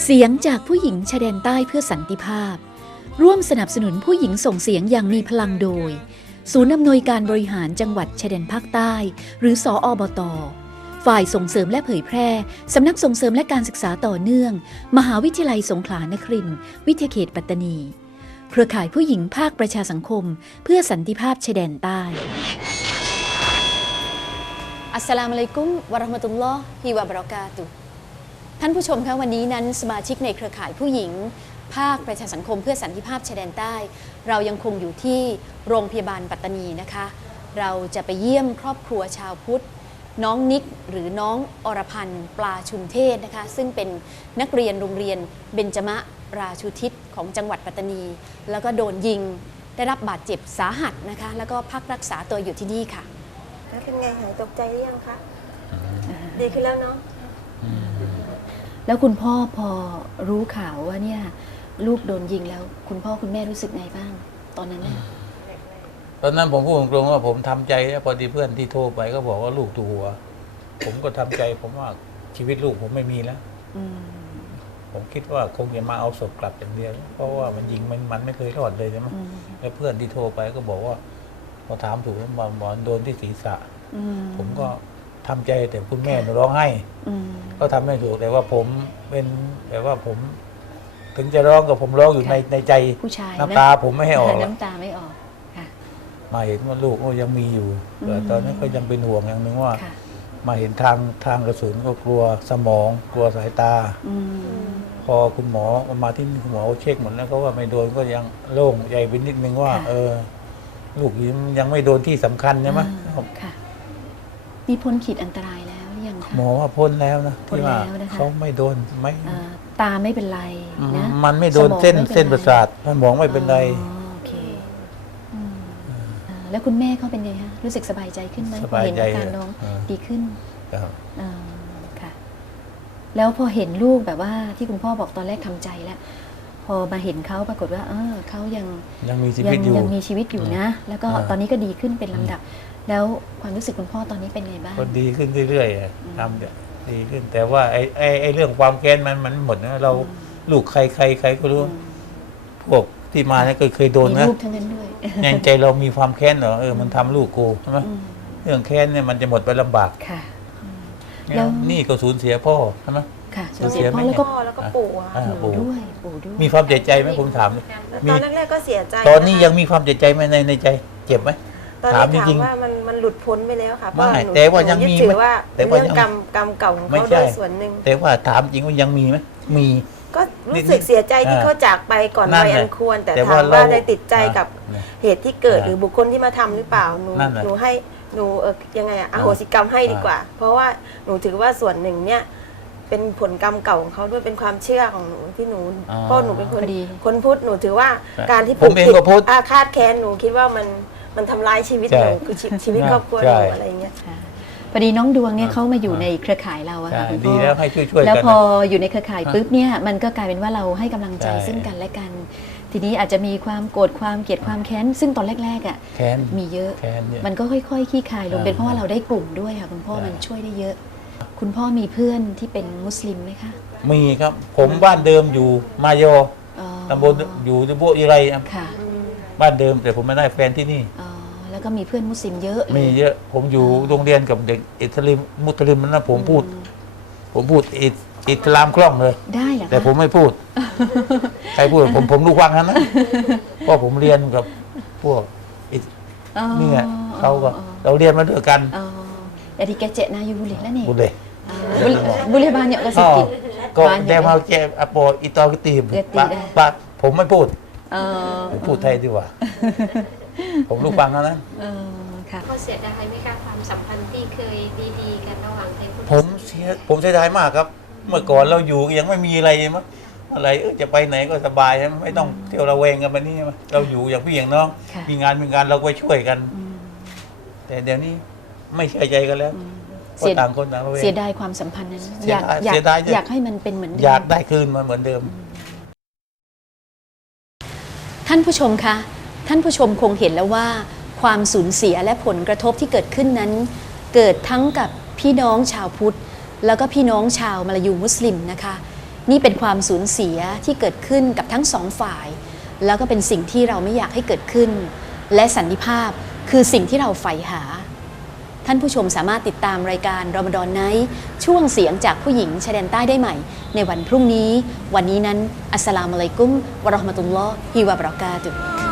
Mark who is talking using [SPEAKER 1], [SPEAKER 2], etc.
[SPEAKER 1] เสียงจากผู้หญิงชายแดนใต้เพื่อสันติภาพร่วมสนับสนุนผู้หญิงส่งเสียงอย่างมีพลังโดยศูนย์อำนวยการบริหารจังหวัดชายแดนภาคใต้หรือสอบต.ฝ่ายส่งเสริมและเผยแพร่สำนักส่งเสริมและการศึกษาต่อเนื่องมหาวิทยาลัยสงขลานครินทร์วิทยาเขตปัตตานีเครือข่ายผู้หญิงภาคประชาสังคมเพื่อสันติภาพชายแดนใต้อัสสลามุอะลัยกุมวะเราะห์มะตุลลอฮิวะบะเราะกาตุฮ์ท่านผู้ชมคะวันนี้นั้นสมาชิกในเครือข่ายผู้หญิงภาคประชาสังคมเพื่อสันติภาพชายแดนใต้เรายังคงอยู่ที่โรงพยาบาลปัตตานีนะคะเราจะไปเยี่ยมครอบครัวชาวพุทธน้องนิกหรือน้องอรพันธ์ปลาชุมเทศนะคะซึ่งเป็นนักเรียนโรงเรียนเบญจมะราชูทิศของจังหวัดปัตตานีแล้วก็โดนยิงได้รับบาดเจ็บสาหัสนะคะแล้วก็พักรักษาตัวอยู่ที่นี่ค่ะ
[SPEAKER 2] แล้วเป็นไงหายตกใจหรือยังคะดีขึ้นแล้วเนาะ
[SPEAKER 1] แล้วคุณพ่อพอรู้ข่าวว่าเนี่ยลูกโดนยิงแล้วคุณพ่อคุณแม่รู้สึกไงบ้างตอนนั้นเนี่ย
[SPEAKER 3] ตอนนั้นผมพูดตรงๆว่าผมทำใจแล้วพอดีเพื่อนที่โทรไปก็บอกว่าลูกถูกหัวผมก็ทำใจผมว่าชีวิตลูกผมไม่มีแล้วผมคิดว่าคงจะมาเอาศพกลับอย่างเดียวเพราะว่ามันยิงมันไม่เคยรอดเลยใช่ไหมแล้วเพื่อนที่โทรไปก็บอกว่าพอถามถูกว่าหมอนโดนที่ศีรษะผมก็ทำใจแต่คุณแม่หนูร้องไห้ก็ทำไม่ถูกแต่ว่าผมเป็นแต่ว่าผมถึงจะร้องกับผมร้องอยู่ในใจ
[SPEAKER 1] ผู้ชาย
[SPEAKER 3] น้ำตาผมไม่ให้ออก
[SPEAKER 1] น้ำตาไม่ออก
[SPEAKER 3] มาเห็นว่าลูกยังมีอยู่แต่ตอนนี้ก็ยังเป็นห่วงอย่างหนึ่งว่ามาเห็นทางกระสุนก็กลัวสมองกลัวสายตาพอคุณหมอมาที่นี่คุณหมอเช็คหมดแล้วก็ว่าไม่โดนก็ยังโล่งใจไปนิดนึงว่าลูกยังไม่โดนที่สำคัญใช่ไหม
[SPEAKER 1] มีพ้นขีดอันตรายแล้วยังคะ
[SPEAKER 3] หมอว่าพ้นแล้วนะที่ว่าเขาไม่โดนไม่
[SPEAKER 1] ตาไม่เป็นไรนะ
[SPEAKER 3] มันไม่โดนเส้นประสาทสมองไม่เป็นไร
[SPEAKER 1] โอเคแล้วคุณแม่เขาเป็นไงคะรู้สึกสบายใจขึ้นไหมพอเห็นอาการน้องดีขึ้นค่ะแล้วพอเห็นลูกแบบว่าที่คุณพ่อบอกตอนแรกทำใจแล้วพอมาเห็นเขาปรากฏว่าเขายัง
[SPEAKER 3] มีชีวิต
[SPEAKER 1] อยู่นะแล้วก็ตอนนี้ก็ดีขึ้นเป็นลำดับแล้วความรู้สึกคุณพ่อตอนนี้เป็นไงบ้าง
[SPEAKER 3] ก็ดีขึ้นเรื่อยๆทำดีขึ้นแต่ว่าไอ้เรื่องความแค้นมันหมดนะเราลูกใครก็รู้พวกที่มาเนี่ยเคยโดนนะ
[SPEAKER 1] ลูกทั้งนั้นด้วย
[SPEAKER 3] ในใจเรามีความแค้นเหรอมันทำลูกกูใช่ไหมเรื่องแค้นเนี่ยมันจะหมดไปลำบาก
[SPEAKER 1] ค่ะ
[SPEAKER 3] แล้วนี่ก็สูญเสียพ่อใช่ไหม
[SPEAKER 1] ค่ะสูญเสียพ่อ
[SPEAKER 2] แล้วก็ปู่
[SPEAKER 1] ด้วย
[SPEAKER 3] มีความเจ็บใจไหมผมถาม
[SPEAKER 2] ตอนแรกก็เสียใจ
[SPEAKER 3] ตอนนี้ยังมีความเจ็บใจไหมในใจเจ็บไหม
[SPEAKER 2] ถามจริงๆว่ามันหลุดพ้นไปแล้วค่ะ
[SPEAKER 3] ไม่แต่ว่ายังมี
[SPEAKER 2] ถือว่าเรื่องกรรมเก่าของเขาด้วยส่วนหนึ่ง
[SPEAKER 3] แต่ว่าถามจริงว่ายังมีไหมมี
[SPEAKER 2] ก็รู้สึกเสียใจที่เขาจากไปก่อนวัยอันควรแต่ถามว่าได้ติดใจกับเหตุที่เกิดหรือบุคคลที่มาทำหรือเปล่าหนูให้หนูยังไงอโหสิกรรมให้ดีกว่าเพราะว่าหนูถือว่าส่วนหนึ่งเนี่ยเป็นผลกรรมเก่าของเขาด้วยเป็นความเชื่อของหนูที่หนูพ่อหนูเป็นคนพุทธหนูถือว่าการที่ผูกผิดอาฆาตแค้นหนูคิดว่ามันทำร้ายชีวิตหนูคือชีวิตครอบครัวหนูอะไรเงี้ย
[SPEAKER 1] พอดีน้องดวงเนี่ยเขามาอยู่ในเครือข่ายเราอะค่ะคุณพ่อ
[SPEAKER 3] ดีแล้วให้ช่วย
[SPEAKER 1] แล้วพออยู่ในเครือข่ายปุ๊บเนี่ยมันก็กลายเป็นว่าเราให้กำลังใจซึ่งกันและกันทีนี้อาจจะมีความโกรธความเกลียดความแค้นซึ่งตอนแรกๆอะมีเยอะมันก็ค่อยๆขี้คายลงเป็นเพราะว่าเราได้กลุ่มด้วยค่ะคุณพ่อมันช่วยได้เยอะคุณพ่อมีเพื่อนที่เป็นมุสลิมไหมคะ
[SPEAKER 3] มีครับผมบ้านเดิมอยู่มาโยตำบลอยู่ในบัวอีไรบ้านเดิมแต่ผมไม่ได้แฟนที่นี่
[SPEAKER 1] แล้วก็มีเพื่อนมุสลิมเยอะ
[SPEAKER 3] มีเยอะผมอยู่โรงเรียนกับเด็กอิสลามมุสลิมนะผมพูดอิสลามคล่องเลย
[SPEAKER 1] ได้เหรอ
[SPEAKER 3] แต่ผมไม่พูดใครพูดผมรู้ฟังนะเพราะผมเรียนกับพวกนี่เขาก็เราเรียนมาด้วยกัน
[SPEAKER 1] jadi kecek na you boleh lah ni
[SPEAKER 3] boleh
[SPEAKER 1] boleh banyak ke sikit
[SPEAKER 3] ก็ได้มาแก้apa itu ketib pak ผมไม่พูดผมพูดไทยดีกว่าผมรู้ฟังนั้น
[SPEAKER 4] ค่ะเขาเสียดายไหมคะความสัมพันธ์ที่เคยดีๆกันระหว่างไทยพุทธ
[SPEAKER 3] ผมเสียดายมากครับเมื่อก่อนเราอยู่ยังไม่มีอะไรมั้งอะไรจะไปไหนก็สบายไม่ต้องเที่ยวระแวงกันแบบนี้เราอยู่อย่างพี่อย่างน้องมีงานเราไปช่วยกันแต่เดี๋ยวนี้ไม่เชื่อใจกันแล้วต่างคนต่างระแวง
[SPEAKER 1] เสียดายความสัมพันธ์นั้นอยากให้มันเป็นเหมือนเดิม
[SPEAKER 3] อยากได้คืนมาเหมือนเดิม
[SPEAKER 1] ท่านผู้ชมคะท่านผู้ชมคงเห็นแล้วว่าความสูญเสียและผลกระทบที่เกิดขึ้นนั้นเกิดทั้งกับพี่น้องชาวพุทธแล้วก็พี่น้องชาวมลายูมุสลิมนะคะนี่เป็นความสูญเสียที่เกิดขึ้นกับทั้งสองฝ่าย แล้วก็เป็นสิ่งที่เราไม่อยากให้เกิดขึ้น และสันติภาพคือสิ่งที่เราใฝ่หา ท่านผู้ชมสามารถติดตามรายการรอมฎอนไนท์ช่วงเสียงจากผู้หญิงชายแดนใต้ได้ใหม่ในวันพรุ่งนี้ วันนี้นั้นอัสสลามุอะลัยกุมวะเราะห์มะตุลลอฮิวะบะเราะกาตุฮ์